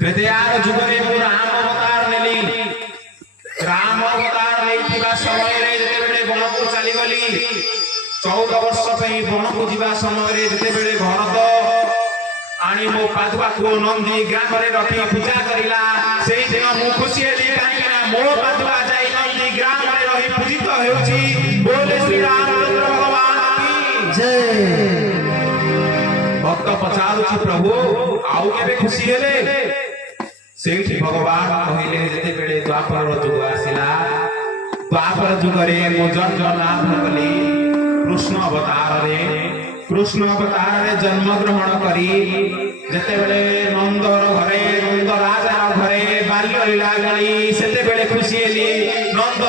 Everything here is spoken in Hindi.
त्रेतयार जुगरे मु राम अवतार नेली राम अवतार लेथिबा समय रे जते बेले वन को चली गली 14 वर्ष पई वन को जीवा समय रे जते बेले भरत आनी मो पादुआ को नंदी ग्राम रे रखी पूजा करिला सेही दिन मु खुशी हेली काहे ना मो पादुआ जाई नंदी ग्राम रे रही पूजित हेउची बोले श्री रामचंद्र भगवान की जय। भक्त पचारुची प्रभु आउ केबे खुशी हेले सेठी भगवान कहिले जते बेले द्वापर जुग आसिला द्वापर जुग रे मो जन्म लाभ कली कृष्ण अवतार रे जन्म ग्रहण करी जते बेले नंदर घरे नंद राजा घरे बाल्य लीला गली सेते बेले खुशी हेली नंद